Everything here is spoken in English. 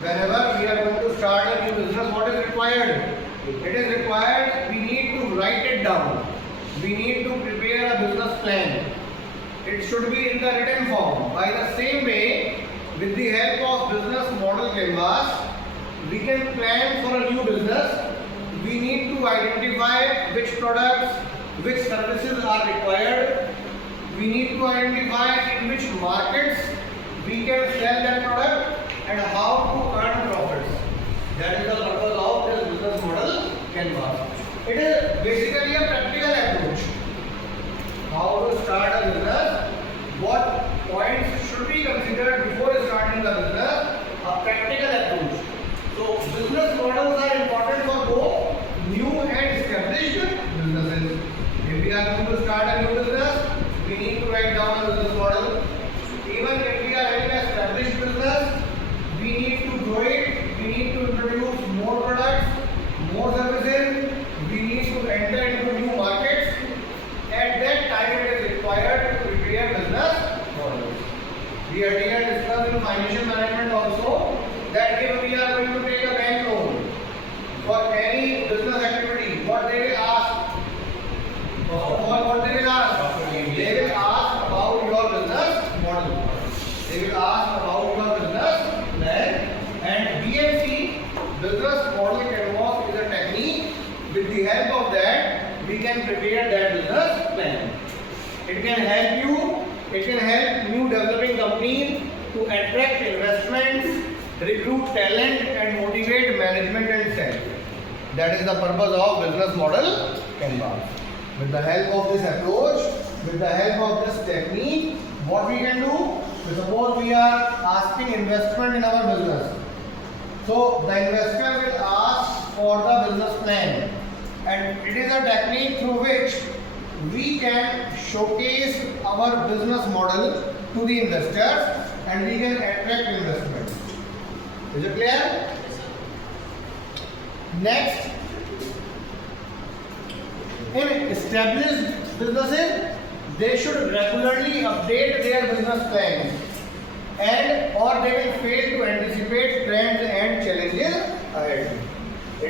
Whenever we are going to start a new business, what is required? It is required, we need to write it down. We need to prepare a business plan. It should be in the written form. By the same way, with the help of business model canvas, we can plan for a new business. We need to identify which products, which services are required. We need to identify in which markets we can sell that product and how to earn profits. That is the purpose of this business model canvas. It is basically a practical approach. How to start a business, what points should be considered before starting the business, a practical approach. So business models are important for both new and established businesses. If we are going to start a new business, we need to write down a business model. Even if we are having an established business, we need to grow it, we need to introduce more products, more services, we need to enter into new markets. At that time it is required to prepare business models. We earlier discussed in financial management also that if we are going to take a bank loan for any business activity, what they will ask? What they will ask? They will ask about your business model. They will ask about your business plan, and BMC, business model canvas, is a technique. With the help of that, we can prepare that business plan. It can help you, it can help new developing companies to attract investments, recruit talent and motivate management and staff. That is the purpose of business model canvas. With the help of this approach, with the help of this technique, what we can do? Suppose we are asking investment in our business. So the investor will ask for the business plan, and it is a technique through which we can showcase our business model to the investors and we can attract investment. Is it clear? Next, in established businesses, they should regularly update their business plans and or they will fail to anticipate trends and challenges ahead.